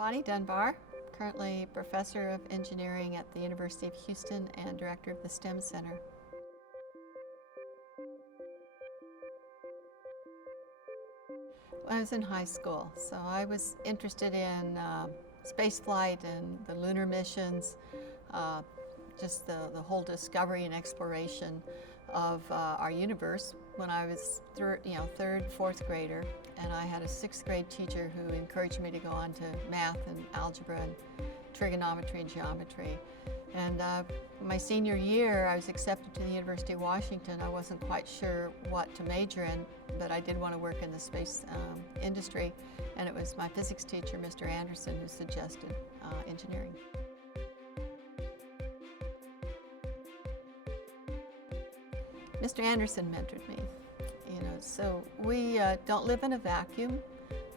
Bonnie Dunbar, currently Professor of Engineering at the University of Houston and Director of the STEM Center. When I was in high school, so I was interested in space flight and the lunar missions, just the whole discovery and exploration of our universe when I was third, fourth grader, and I had a sixth grade teacher who encouraged me to go on to math and algebra and trigonometry and geometry. And my senior year, I was accepted to the University of Washington. I wasn't quite sure what to major in, but I did want to work in the space industry, and it was my physics teacher, Mr. Anderson, who suggested engineering. Mr. Anderson mentored me, so we don't live in a vacuum.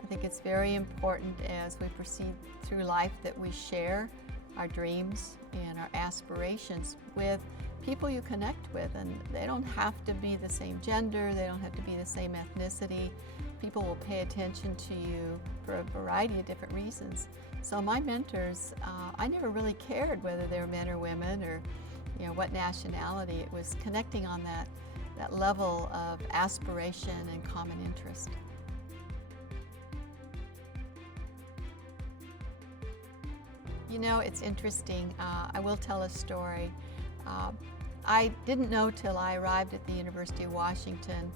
I think it's very important as we proceed through life that we share our dreams and our aspirations with people you connect with, and they don't have to be the same gender, they don't have to be the same ethnicity. People will pay attention to you for a variety of different reasons. So my mentors, I never really cared whether they were men or women or what nationality. It was connecting on that level of aspiration and common interest. It's interesting. I will tell a story. I didn't know till I arrived at the University of Washington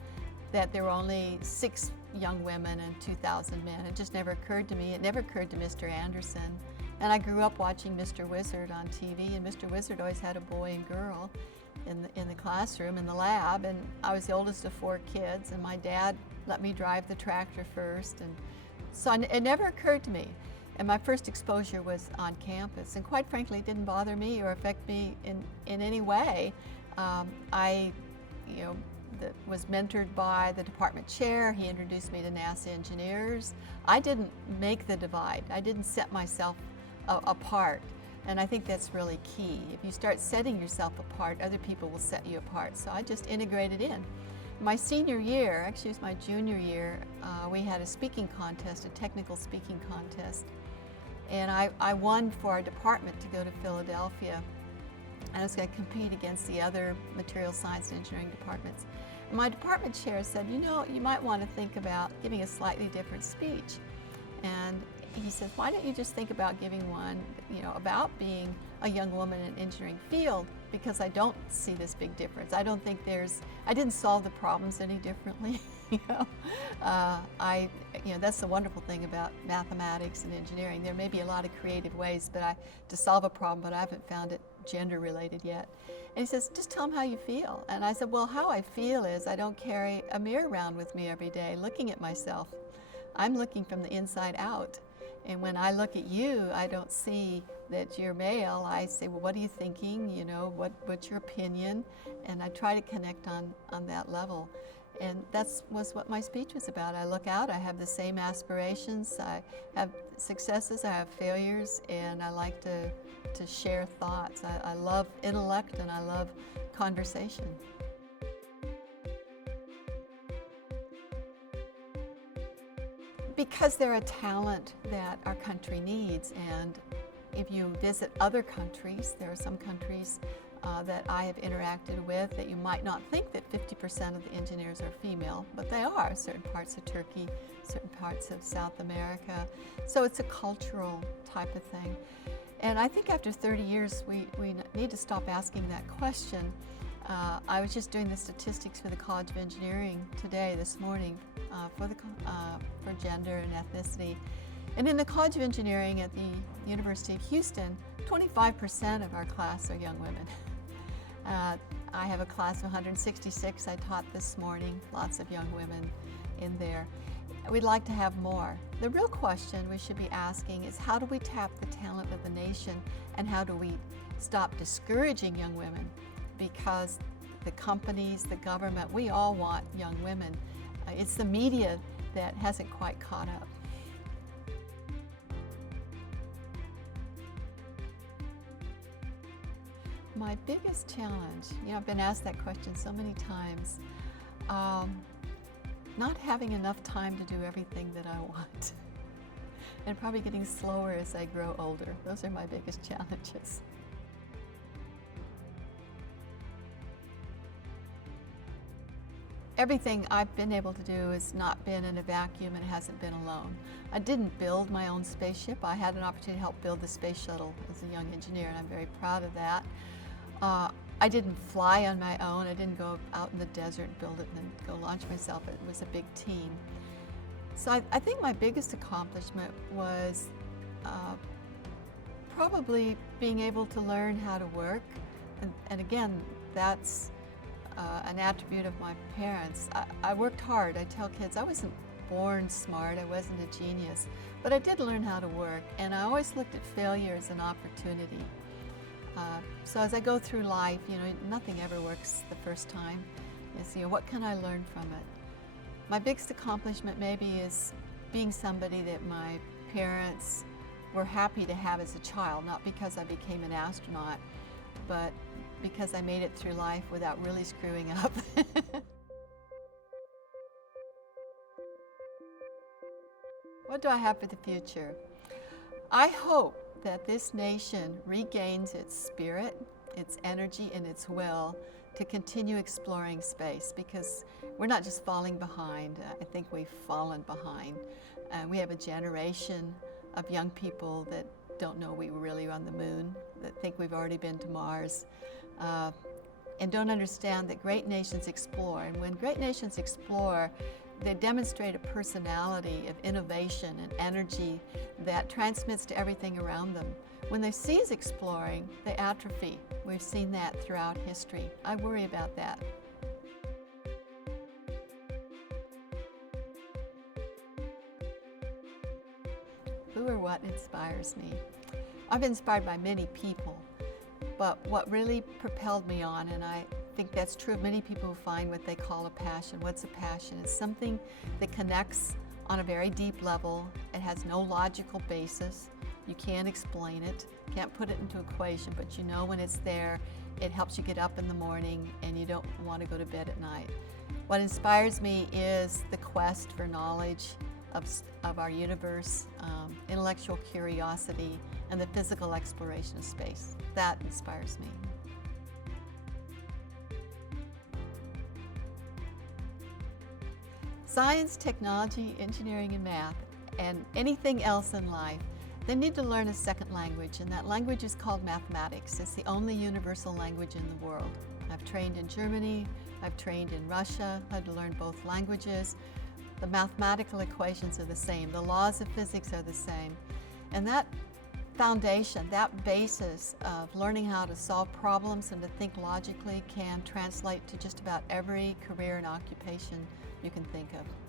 that there were only 6 young women and 2,000 men. It just never occurred to me. It never occurred to Mr. Anderson. And I grew up watching Mr. Wizard on TV, and Mr. Wizard always had a boy and girl in the classroom, in the lab, and I was the oldest of 4 kids, and my dad let me drive the tractor first, and so it never occurred to me. And my first exposure was on campus, and quite frankly, it didn't bother me or affect me in any way. I was mentored by the department chair. He introduced me to NASA engineers. I didn't make the divide. I didn't set myself apart. And I think that's really key. If you start setting yourself apart, other people will set you apart. So I just integrated in. My senior year, actually it was my junior year, we had a speaking contest, a technical speaking contest. And I won for our department to go to Philadelphia. And I was going to compete against the other material science and engineering departments. And my department chair said, you might want to think about giving a slightly different speech. And he said, why don't you just think about giving one, about being a young woman in the engineering field, because I don't see this big difference. I don't think I didn't solve the problems any differently. That's the wonderful thing about mathematics and engineering. There may be a lot of creative ways to solve a problem, but I haven't found it gender related yet. And he says, just tell them how you feel. And I said, well, how I feel is I don't carry a mirror around with me every day looking at myself. I'm looking from the inside out. And when I look at you, I don't see that you're male. I say, well, what are you thinking? What's your opinion? And I try to connect on that level. And was what my speech was about. I look out, I have the same aspirations, I have successes, I have failures, and I like to share thoughts. I love intellect and I love conversation. Because they're a talent that our country needs, and if you visit other countries, there are some countries that I have interacted with that you might not think that 50% of the engineers are female, but they are. Certain parts of Turkey, certain parts of South America. So it's a cultural type of thing. And I think after 30 years, we need to stop asking that question. I was just doing the statistics for the College of Engineering this morning, for gender and ethnicity. And in the College of Engineering at the University of Houston, 25% of our class are young women. I have a class of 166 I taught this morning, lots of young women in there. We'd like to have more. The real question we should be asking is, how do we tap the talent of the nation, and how do we stop discouraging young women? Because the companies, the government, we all want young women. It's the media that hasn't quite caught up. My biggest challenge, I've been asked that question so many times, not having enough time to do everything that I want. and probably getting slower as I grow older. Those are my biggest challenges. Everything I've been able to do has not been in a vacuum and it hasn't been alone. I didn't build my own spaceship. I had an opportunity to help build the space shuttle as a young engineer, and I'm very proud of that. I didn't fly on my own. I didn't go out in the desert and build it and then go launch myself. It was a big team. So I think my biggest accomplishment was probably being able to learn how to work. And again, that's an attribute of my parents. I worked hard. I tell kids I wasn't born smart, I wasn't a genius, but I did learn how to work, and I always looked at failure as an opportunity. So as I go through life, nothing ever works the first time. What can I learn from it? My biggest accomplishment maybe is being somebody that my parents were happy to have as a child, not because I became an astronaut, but because I made it through life without really screwing up. What do I have for the future? I hope that this nation regains its spirit, its energy, and its will to continue exploring space, because we're not just falling behind. I think we've fallen behind. We have a generation of young people that don't know we were really on the moon, that think we've already been to Mars, and don't understand that great nations explore. And when great nations explore, they demonstrate a personality of innovation and energy that transmits to everything around them. When they cease exploring, they atrophy. We've seen that throughout history. I worry about that. Who or what inspires me? I've been inspired by many people, but what really propelled me on, and I think that's true of many people who find what they call a passion. What's a passion? It's something that connects on a very deep level. It has no logical basis. You can't explain it, can't put it into equation, but when it's there, it helps you get up in the morning and you don't want to go to bed at night. What inspires me is the quest for knowledge of our universe, intellectual curiosity, and the physical exploration of space. That inspires me. Science, technology, engineering, and math, and anything else in life, they need to learn a second language, and that language is called mathematics. It's the only universal language in the world. I've trained in Germany, I've trained in Russia, I had to learn both languages. The mathematical equations are the same, the laws of physics are the same. And that foundation, that basis of learning how to solve problems and to think logically can translate to just about every career and occupation you can think of.